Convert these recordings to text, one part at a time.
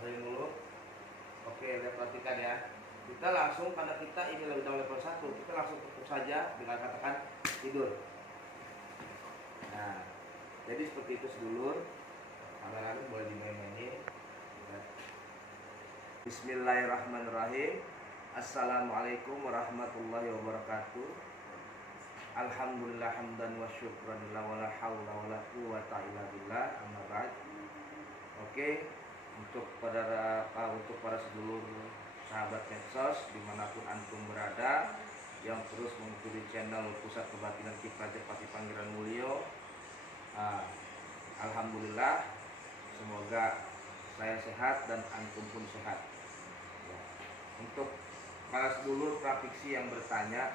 Pasarin dulu. Oke, lihat, perhatikan ya. Kita langsung, karena kita ini level 1, kita langsung tekuk saja dengan katakan tidur. Nah, jadi seperti itu sedulur. Kamera boleh dimain-mainin. Bismillahirrahmanirrahim. Assalamualaikum warahmatullahi wabarakatuh. Alhamdulillah hamdan wa syukran la wala haula wala quwata illa billah, amma ba'd. Oke, untuk para sedulur sahabat medsos dimanapun antum berada yang terus mengikuti channel Pusat Kebatinan Ki Prajapati Pangeran Mulyo, alhamdulillah, semoga saya sehat dan antum pun sehat. Ya. Untuk para sedulur praktisi yang bertanya,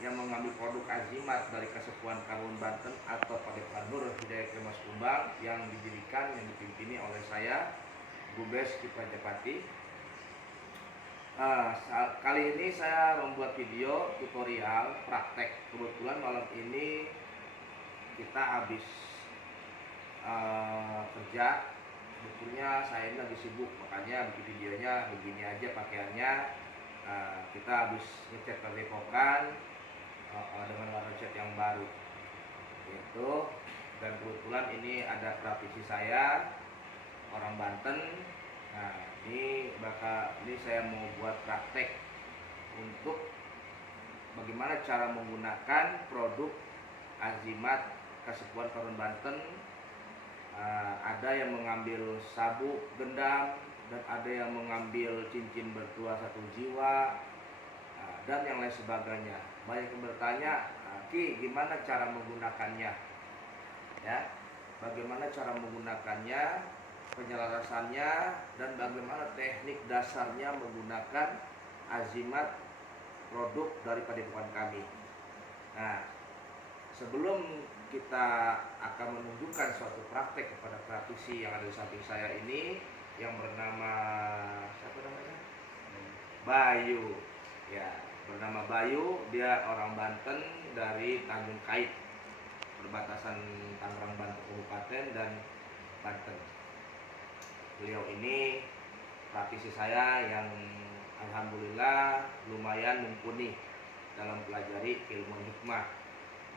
yang mengambil produk Azimat dari Kasepuhan Karun Banten atau Padepokan Nur Hidayah Kemas Kumbang yang didirikan, yang dipimpini oleh saya, Bubes Ki Prajapati. Kali ini saya membuat video tutorial praktek. Kebetulan malam ini kita habis kerja. Sebetulnya saya ini lagi sibuk, makanya bikin videonya begini aja pakaiannya. Kita habis ngecat padepokan dengan warna cat yang baru itu, dan kebetulan ini ada praktisi saya orang Banten. Nah, ini saya mau buat praktek untuk bagaimana cara menggunakan produk Azimat Kasepuhan Karun Banten. Ada yang mengambil sabuk gendam, dan ada yang mengambil cincin bertuah 1 jiwa, dan yang lain sebagainya. Banyak yang bertanya, Ki, gimana cara menggunakannya? Ya, bagaimana cara menggunakannya, penyelarasannya, dan bagaimana teknik dasarnya menggunakan Azimat produk dari padepokan kami. Nah, sebelum kita akan menunjukkan suatu praktek kepada praktisi yang ada di samping saya ini, yang bernama siapa namanya? Bayu. Ya, bernama Bayu. Dia orang Banten dari Tanjung Kait, perbatasan Tangerang Banten Kabupaten dan Banten. Beliau ini praktisi saya yang alhamdulillah lumayan mumpuni dalam pelajari ilmu hikmah.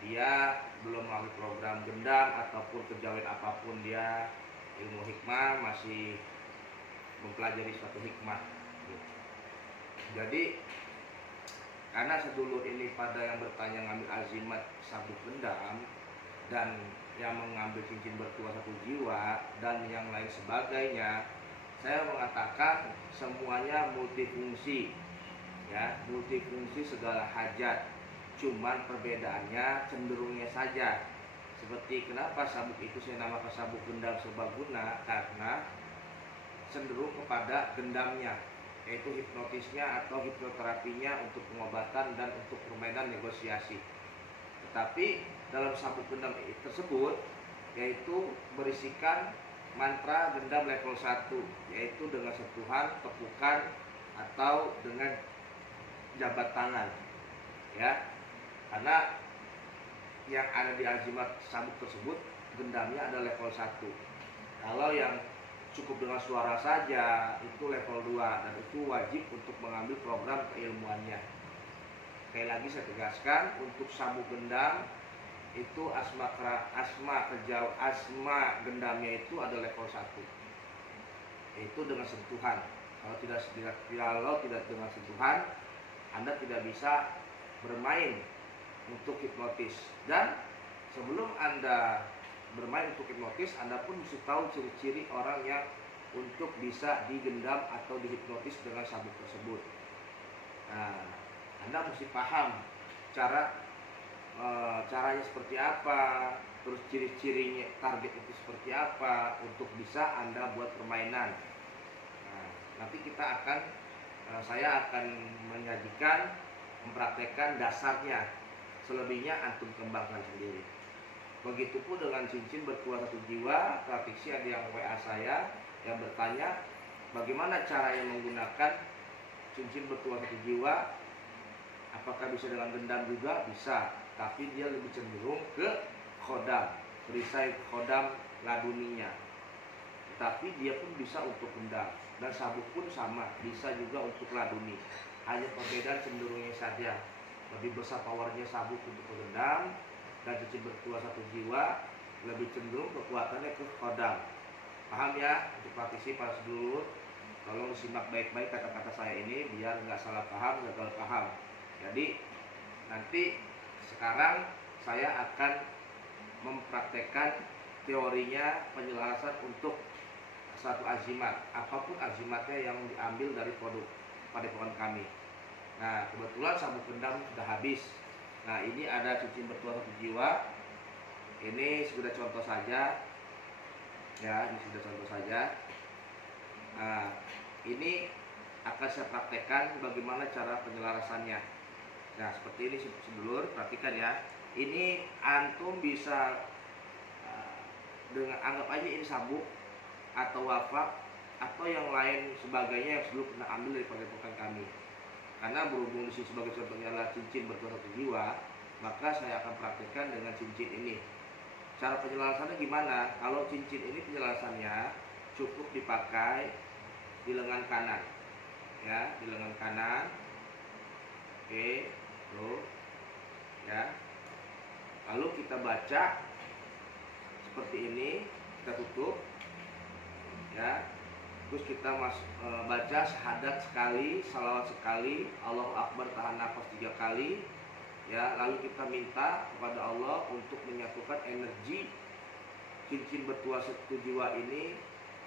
Dia belum melalui program gendam ataupun kejawen apapun, dia ilmu hikmah, masih mempelajari suatu hikmah. Jadi karena sedulur ini pada yang bertanya ngambil Azimat sabuk gendam, dan yang mengambil cincin bertuah 1 jiwa, dan yang lain sebagainya, saya mengatakan semuanya multifungsi, ya, multifungsi segala hajat. Cuman perbedaannya cenderungnya saja. Seperti kenapa sabuk itu saya namakan sabuk gendam serbaguna, karena cenderung kepada gendamnya, yaitu hipnotisnya atau hipnoterapinya untuk pengobatan dan untuk permainan negosiasi. Tetapi dalam sabuk gendam tersebut yaitu berisikan mantra gendam level 1, yaitu dengan sentuhan, tepukan, atau dengan jabat tangan. Ya, karena yang ada di Azimat sabuk tersebut gendamnya ada level 1. Kalau yang cukup dengan suara saja itu level 2, dan itu wajib untuk mengambil program keilmuannya. Sekali lagi saya tegaskan, untuk sabuk gendam itu asma gendamnya itu ada level 1. Itu dengan sentuhan. Kalau tidak dengan sentuhan, Anda tidak bisa bermain untuk hipnotis. Dan sebelum Anda bermain untuk hipnotis, Anda pun mesti tahu ciri-ciri orang yang untuk bisa digendam atau dihipnotis dengan sabuk tersebut. Nah, Anda mesti paham caranya seperti apa, terus ciri-cirinya, target itu seperti apa, untuk bisa Anda buat permainan. Nah, nanti saya akan menyajikan, mempraktekkan dasarnya. Selebihnya antum kembangkan sendiri. Begitupun dengan cincin bertuah 1 jiwa. Praktisi ada yang WA saya yang bertanya, bagaimana caranya menggunakan cincin bertuah 1 jiwa? Apakah bisa dengan gendam juga? Bisa, tapi dia lebih cenderung ke khodam, perisai khodam laduninya. tetapi dia pun bisa untuk gendam, dan sabuk pun sama, bisa juga untuk laduni. Hanya perbedaan cenderungnya saja. Lebih besar powernya sabuk untuk menggendam, dan cincin bertua satu jiwa lebih cenderung kekuatannya ke kodam. Paham ya? Untuk praktisi para sedulur, tolong disimak baik-baik kata-kata saya ini biar nggak salah paham, gagal paham. Jadi nanti sekarang saya akan mempraktekkan teorinya penyelarasan untuk suatu azimat, apapun azimatnya yang diambil dari produk padepokan kami. Nah, kebetulan sabuk gendam sudah habis. Nah, ini ada cincin bertua satu jiwa. Ini sudah contoh saja. Ya, ini sudah contoh saja. Nah, ini akan saya praktekkan bagaimana cara penyelarasannya. Nah, seperti ini sedulur, perhatikan ya. Ini antum bisa dengan anggap aja ini sabuk atau wafak atau yang lain sebagainya yang sebelum pernah ambil dari padepokan kami. Karena berhubung di sini sebagai contohnya adalah cincin bertua satu jiwa, maka saya akan praktekkan dengan cincin ini. Cara penyelarasannya gimana? Kalau cincin ini penyelarasannya cukup dipakai di lengan kanan, ya, di lengan kanan. Oke, tuh, ya. Lalu kita baca seperti ini, kita tutup, ya. Terus kita baca syahadat sekali, salawat sekali, Allahu Akbar, tahan nafas 3 kali, ya. Lalu kita minta kepada Allah untuk menyatukan energi cincin bertua satu jiwa ini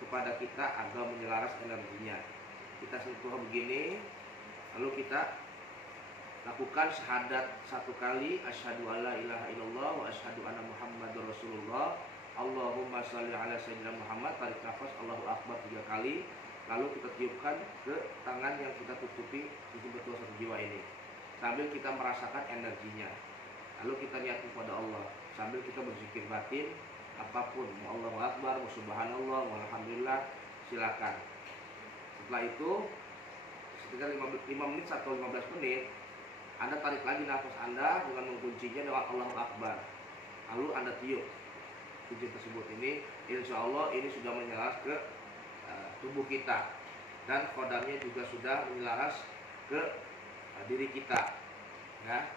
kepada kita agar menyelaras energinya. Kita sentuh begini, lalu kita lakukan syahadat 1 kali, asyhadu alla ilaha illallah wa asyhadu anna muhammadur rasulullah. Allahumma sholli ala sayyidina Muhammad, tarik nafas, Allahu Akbar 3 kali. Lalu kita tiupkan ke tangan yang kita tutupi cincin bertua satu jiwa ini, sambil kita merasakan energinya. Lalu kita niat kepada Allah sambil kita berzikir batin apapun, mau Allahu Akbar, mau subhanallah, mau alhamdulillah, silakan. Setelah itu sekitar 5 menit atau 15 menit, Anda tarik lagi nafas Anda dengan menguncinya dengan Allahu Akbar. Lalu Anda tiup cincin tersebut ini, insya Allah ini sudah menyelaras ke tubuh kita, dan kodamnya juga sudah menyelaras ke diri kita, ya.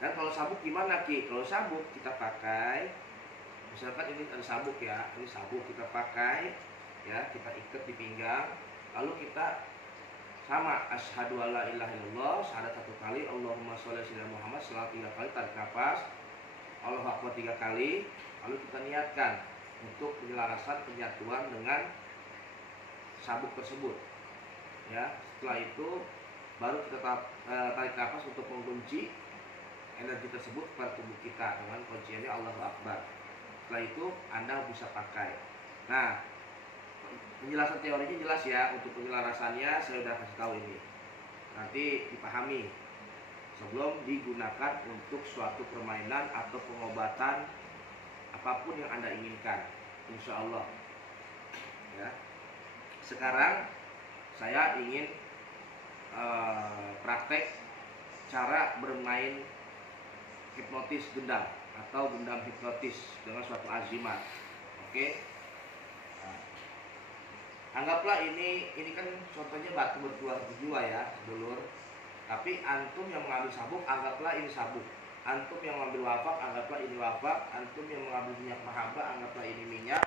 Dan kalau sabuk gimana Ki? Kalau sabuk kita pakai, misalkan ini ada sabuk ya, ini sabuk kita pakai, ya, kita ikat di pinggang, lalu kita sama asyhadu alla ilaha illallah, syahadat 1 kali, Allahumma sholli ala Muhammad, selawat 3 kali, tarik nafas, Allahu Akbar 3 kali, lalu kita niatkan untuk penyelarasan penyatuan dengan sabuk tersebut, ya. Setelah itu baru kita tarik nafas untuk mengunci energi tersebut pada tubuh kita dengan kunciannya Allahu Akbar. Setelah itu Anda bisa pakai. Nah, penjelasan teorinya jelas ya. Untuk penyelarasannya saya sudah kasih tahu ini, nanti dipahami sebelum digunakan untuk suatu permainan atau pengobatan apapun yang Anda inginkan, insya Allah, ya. Sekarang saya ingin praktek cara bermain hipnotis gendam atau gendam hipnotis dengan suatu azimat. Oke. Nah, anggaplah ini kan contohnya batu bertua satu jiwa ya, sedulur. Tapi antum yang mengambil sabuk, anggaplah ini sabuk. Antum yang mengambil wafak, anggaplah ini wafak. Antum yang mengambil minyak mahaba, anggaplah ini minyak.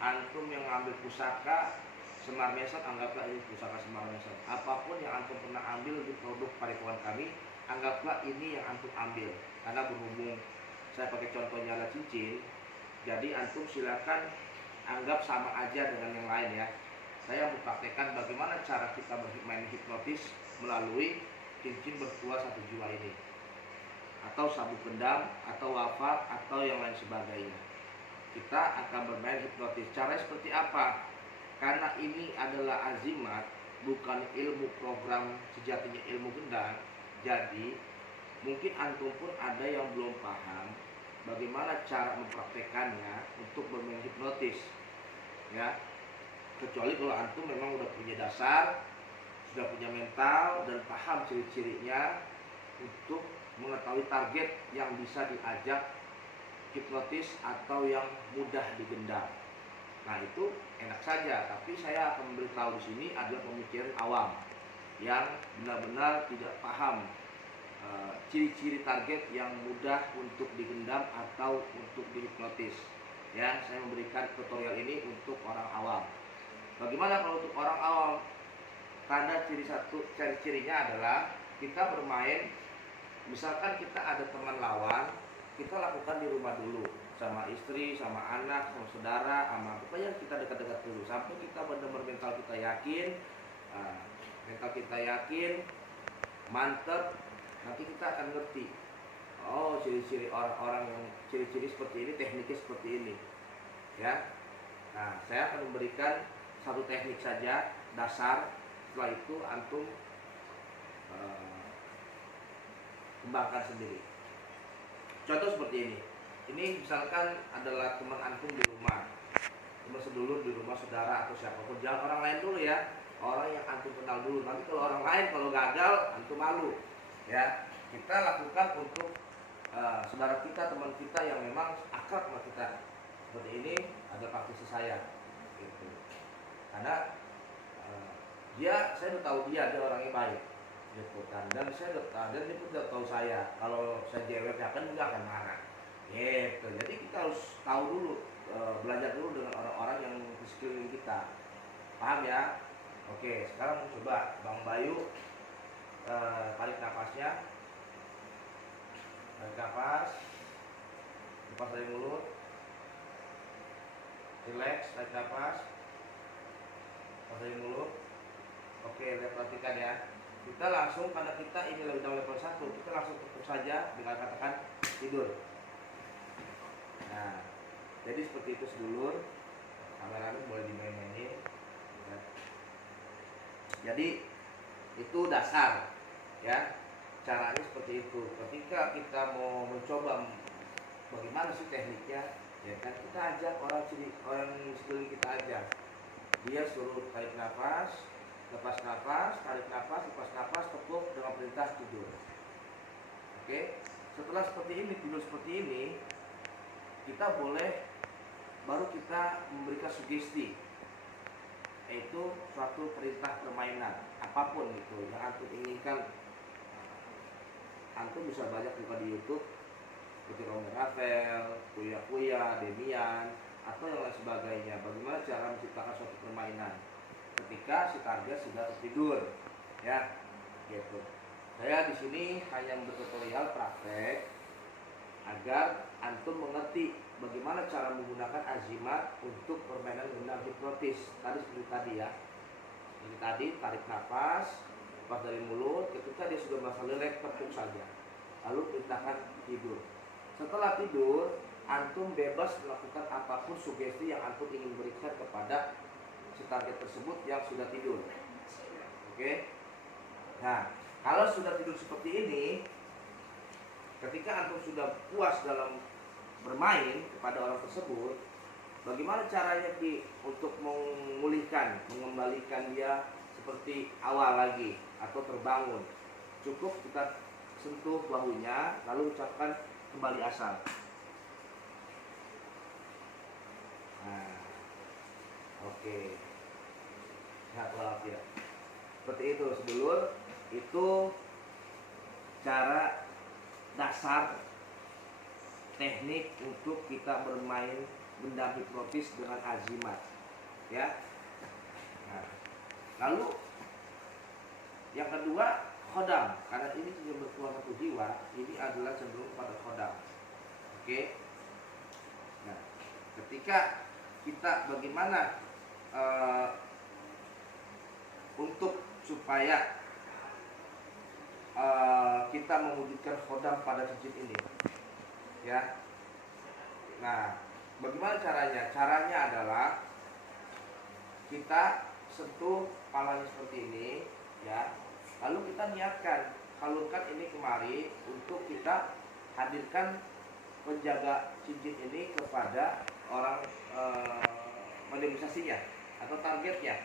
Antum yang mengambil pusaka semar mesot, anggaplah ini pusaka semar mesot. Apapun yang antum pernah ambil di produk padepokan kami, anggaplah ini yang antum ambil. Karena berhubung saya pakai contohnya adalah cincin, jadi antum silakan anggap sama aja dengan yang lain ya. Saya mempraktekkan bagaimana cara kita bermain hipnotis melalui cincin bertua satu jiwa ini, atau sabuk gendam, atau wafak, atau yang lain sebagainya. Kita akan bermain hipnotis. Cara seperti apa? Karena ini adalah azimat, bukan ilmu program sejatinya ilmu gendam. Jadi mungkin antum pun ada yang belum paham bagaimana cara mempraktekannya untuk bermain hipnotis, ya. Kecuali kalau antum memang udah punya dasar, sudah punya mental dan paham ciri-cirinya untuk mengetahui target yang bisa diajak hipnotis atau yang mudah digendam. Nah itu enak saja, tapi saya akan memberitahu di sini adalah pemikiran awam yang benar-benar tidak paham ciri-ciri target yang mudah untuk digendam atau untuk dihipnotis. Ya, saya memberikan tutorial ini untuk orang awam. Bagaimana kalau untuk orang awam? Tanda ciri-cirinya adalah kita bermain, misalkan kita ada teman lawan, kita lakukan di rumah dulu, sama istri, sama anak, sama saudara, sama pokoknya kita dekat-dekat dulu sampai kita benar-benar mental kita yakin, mantep. Nanti kita akan ngerti, oh ciri-ciri orang-orang yang ciri-ciri seperti ini, tekniknya seperti ini, ya. Nah, saya akan memberikan satu teknik saja dasar. Setelah itu antum kembangkan sendiri. Contoh seperti ini. Ini misalkan adalah teman antum di rumah, teman sedulur di rumah, saudara atau siapapun. Jangan orang lain dulu ya, orang yang antum kenal dulu. Nanti kalau orang lain kalau gagal antum malu. Ya, kita lakukan untuk saudara kita, teman kita yang memang akrab sama kita. Seperti ini ada praktisi saya, gitu. Karena saya udah tahu dia orangnya baik, gitu kan. Dan saya udah dan dia pun udah tahu saya. Kalau saya jawab kan dia akan marah, gitu. Jadi kita harus tahu dulu, belajar dulu dengan orang-orang yang di sekeliling kita. Paham ya? Oke, sekarang coba Bang Bayu tarik napasnya, tarik napas, lepas dari mulut, relax, tarik napas, lepas dari mulut. Oke, lihat, perhatikan ya. Kita langsung, karena kita ini level 1, kita langsung tutup saja dengan katakan tidur. Nah, jadi seperti itu sedulur. Kamera boleh dimain-mainin. Jadi itu dasar, ya. Caranya seperti itu. Ketika kita mau mencoba bagaimana sih tekniknya, ya kan, kita ajak orang sekeliling kita aja. Dia suruh tarik nafas, lepas nafas, tarik nafas, lepas nafas, tepuk dengan perintah tidur. Oke, setelah seperti ini, tidur seperti ini, kita boleh baru kita memberikan sugesti, yaitu suatu perintah permainan apapun itu yang antum inginkan. Antum bisa banyak buka di YouTube seperti Romer Rafael, Kuya, Demian, atau yang lain sebagainya. Bagaimana cara menciptakan suatu permainan ketika si target sudah tertidur, ya, gitu. Saya di sini hanya bertutorial praktek agar antum mengerti bagaimana cara menggunakan azimat untuk permainan gendam hipnotis. Tadi seperti tadi ya. Jadi tadi tarik nafas, lepas dari mulut, ketika dia sudah merasa lelek, tepuk saja. Lalu perintahkan tidur. Setelah tidur, antum bebas melakukan apapun sugesti yang antum ingin berikan kepada si target tersebut yang sudah tidur. Oke? Nah, kalau sudah tidur seperti ini, ketika antum sudah puas dalam bermain kepada orang tersebut, bagaimana caranya untuk memulihkan, mengembalikan dia seperti awal lagi atau terbangun? Cukup kita sentuh bahunya, lalu ucapkan kembali asal. Nah, oke. Sehat walafiat. Seperti itu sedulur, itu cara dasar teknik untuk kita bermain gendam hipnotis dengan azimat, ya. Nah, lalu yang kedua, khodam. Karena ini tidak berkeluar satu jiwa, ini adalah cenderung pada khodam. Oke. Nah, ketika kita bagaimana untuk supaya kita mewujudkan khodam pada cincin ini, ya. Nah, bagaimana caranya? Caranya adalah kita sentuh palanya seperti ini, ya. Lalu kita niatkan, halurkan ini kemari untuk kita hadirkan penjaga cincin ini kepada orang mediumisasinya atau targetnya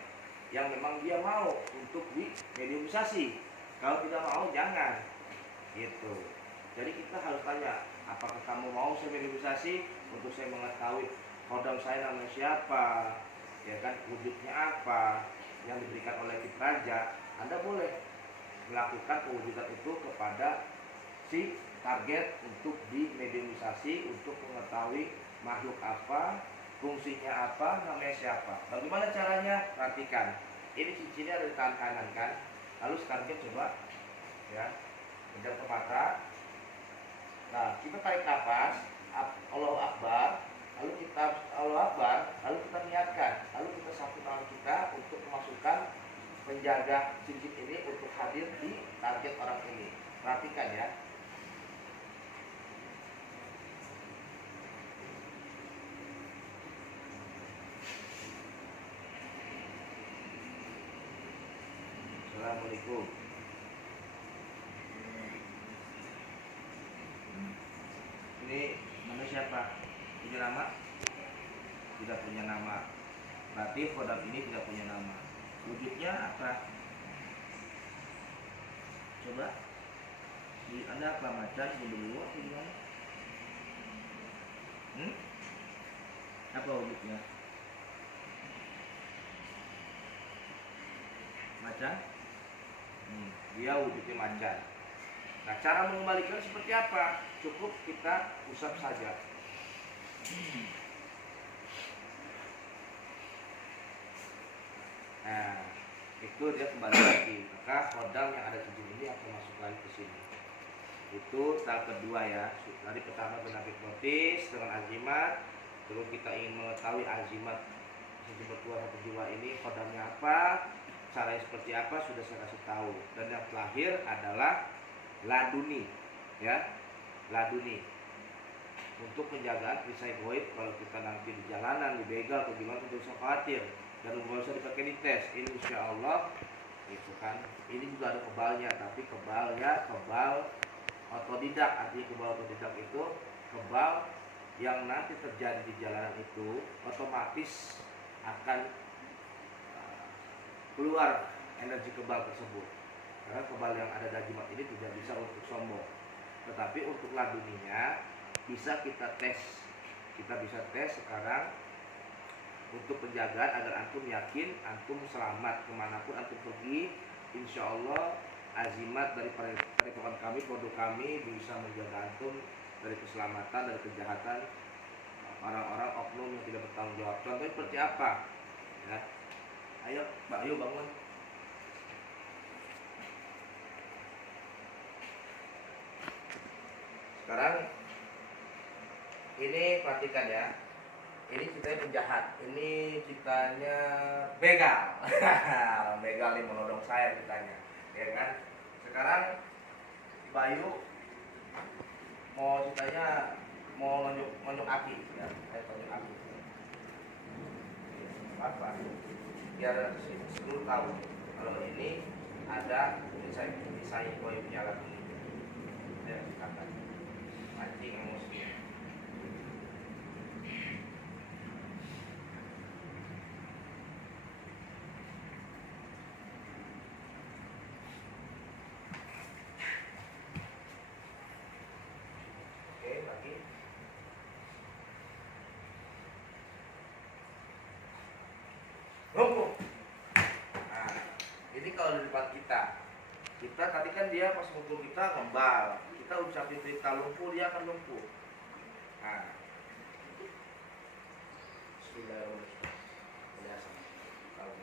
yang memang dia mau untuk dimediumisasi. Kalau tidak mau, jangan, gitu. Jadi kita harus tanya, apakah kamu mau saya mediumisasi untuk saya mengetahui kodam saya namanya siapa, ya kan, wujudnya apa yang diberikan oleh Kipraja, Anda boleh melakukan pewujudan itu kepada si target untuk dimediumisasi, untuk mengetahui makhluk apa, fungsinya apa, namanya siapa. Bagaimana caranya? Perhatikan. Ini cincinnya ada di tangan kanan kan. Lalu sekarang kita coba ya, pejam ke mata. Nah, kita tarik nafas, Allahu Akbar, lalu kita Allahu Akbar, lalu kita niatkan, lalu kita sapu tangan kita untuk memasukkan penjaga cincin ini untuk hadir di target orang ini. Perhatikan ya. Assalamualaikum. Ini nama siapa? Punya nama? Tidak punya nama. Berarti kodam ini tidak punya nama. Wujudnya apa? Coba. Anda apa, macan, genderuwo atau gimana? Apa wujudnya? Macan? Dia wujudnya macan. Nah, cara mengembalikan seperti apa? Cukup kita usap saja. Nah, itu dia kembali lagi. Maka kodam yang ada cincin ini akan masuk lagi ke sini. Itu tahap kedua ya. Tadi pertama dengan hipnotis dengan azimat. Terus kita ingin mengetahui azimat cincin bertuah satu jiwa ini kodamnya apa, caranya seperti apa, sudah saya kasih tahu. Dan yang terakhir adalah laduni, ya, laduni untuk penjagaan perisai goib. Kalau kita nanti di jalanan, di begal atau gimana, tidak usah khawatir dan nggak usah dipakai di tes. Ini insya Allah itu kan. Ini juga ada kebalnya, tapi kebalnya kebal otodidak. Artinya kebal otodidak itu kebal yang nanti terjadi di jalanan itu otomatis akan keluar energi kebal tersebut. Karena kebal yang ada di jimat ini tidak bisa untuk sombong. Tetapi untuk laduninya bisa kita tes. Kita bisa tes sekarang untuk penjagaan agar antum yakin antum selamat kemanapun antum pergi. Insya Allah azimat dari padepokan kami, produk kami bisa menjaga antum dari keselamatan, dari kejahatan orang-orang oknum yang tidak bertanggung jawab. Contohnya seperti apa? Ya. Ayo, Mbak Ayu bangun. Sekarang ini perhatikan ya. Ini ceritanya penjahat. Ini ceritanya begal. Begal nih menodong saya ceritanya, ya kan? Sekarang Bayu mau ceritanya mau nunjuk aki, ya. Nunjuk aki. Apa? Biar seluruh tahu kalau ini ada desain goibnya lagi. Ya, akan mancing emosi. Oke, lagi. Lumpuh. Nah, ini kalau di depan kita tadi kan dia pas mukul kita ngembal, kita ucapin perintah lumpuh, dia akan lumpuh. Nah,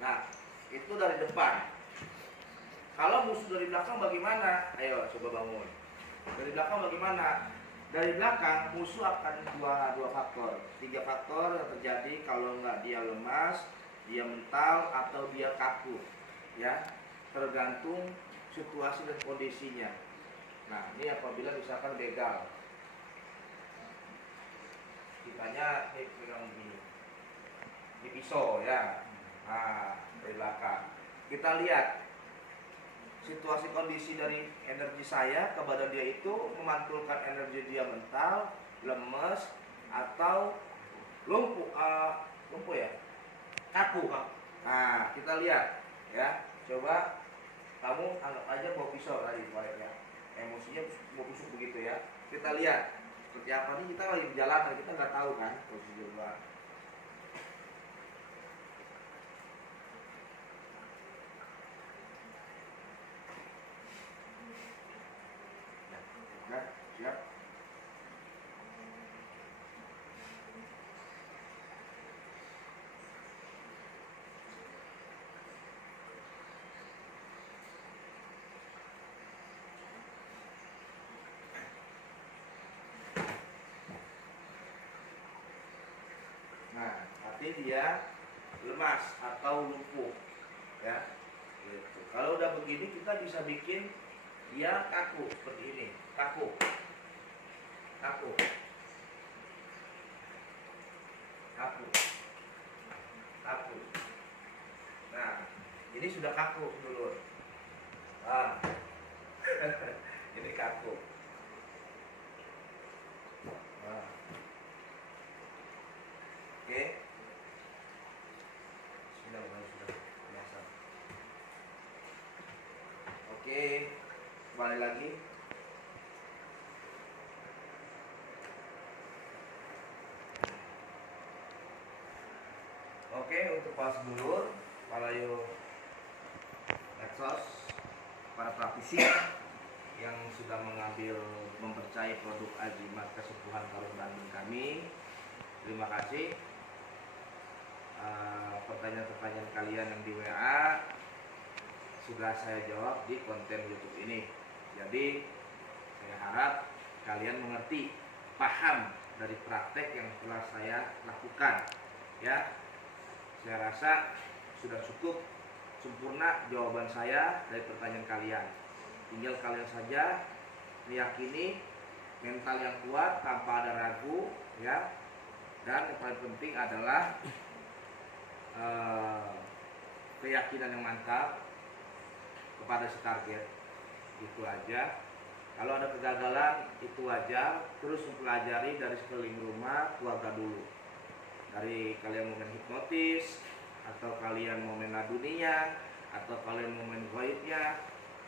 nah itu dari depan. Kalau musuh dari belakang bagaimana? Ayo coba bangun. Dari belakang bagaimana? Dari belakang musuh akan dua faktor, 3 faktor yang terjadi kalau nggak dia lemas, dia mental atau dia kaku, ya, tergantung situasi dan kondisinya. Nah, ini apabila misalkan begal, kitanya ini pegang begini, ini pisau ya, nah dari belakang kita lihat situasi kondisi dari energi saya ke badan dia itu memantulkan energi dia mental, lemes atau lumpuh, lumpuh ya, kaku. Nah, kita lihat ya, coba kamu anggap aja bawa pisau tadi proyeknya, emosinya mau tusuk begitu ya. Kita lihat seperti apa nih, kita lagi di jalanan, kita nggak tahu kan posisi luar. nanti dia lemas atau lumpuh, ya. Gitu. Kalau udah begini kita bisa bikin dia kaku seperti ini, kaku, kaku, kaku, kaku. Nah, ini sudah kaku dulu. Ah, ini kaku. Nah. Oke. Sudah biasa. Oke, kembali lagi. Oke, untuk pas dulur, palayo Exos, para praktisi yang sudah mengambil mempercayai produk Ajimat Kesepuhan Karung Bandung kami, terima kasih. Pertanyaan-pertanyaan kalian yang di WA sudah saya jawab di konten YouTube ini. Jadi saya harap kalian mengerti, paham dari praktek yang telah saya lakukan. Ya, saya rasa sudah cukup sempurna jawaban saya dari pertanyaan kalian. Tinggal kalian saja meyakini, mental yang kuat tanpa ada ragu, ya. Dan yang paling penting adalah keyakinan yang mantap kepada si target. Itu aja. Kalau ada kegagalan itu aja, terus mempelajari dari sekeliling rumah, keluarga dulu. Dari kalian mau main hipnotis, atau kalian mau main dunia, atau kalian mau main gaibnya,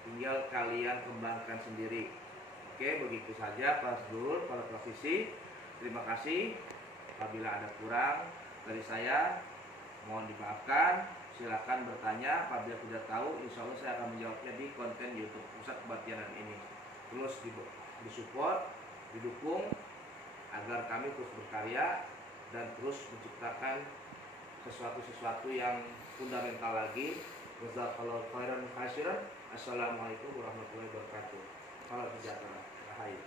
tinggal kalian kembangkan sendiri. Oke, begitu saja Pak Dul, para praktisi. Terima kasih. Apabila ada kurang dari saya, mohon dimaafkan. Silakan bertanya. Apabila tidak tahu, insya Allah saya akan menjawabnya di konten YouTube Pusat Kebatinan ini. Terus disupport, didukung agar kami terus berkarya dan terus menciptakan sesuatu yang fundamental lagi. Jazakallahu khairan katsiran. Assalamualaikum warahmatullahi wabarakatuh. Salam sejahtera. Rahayu.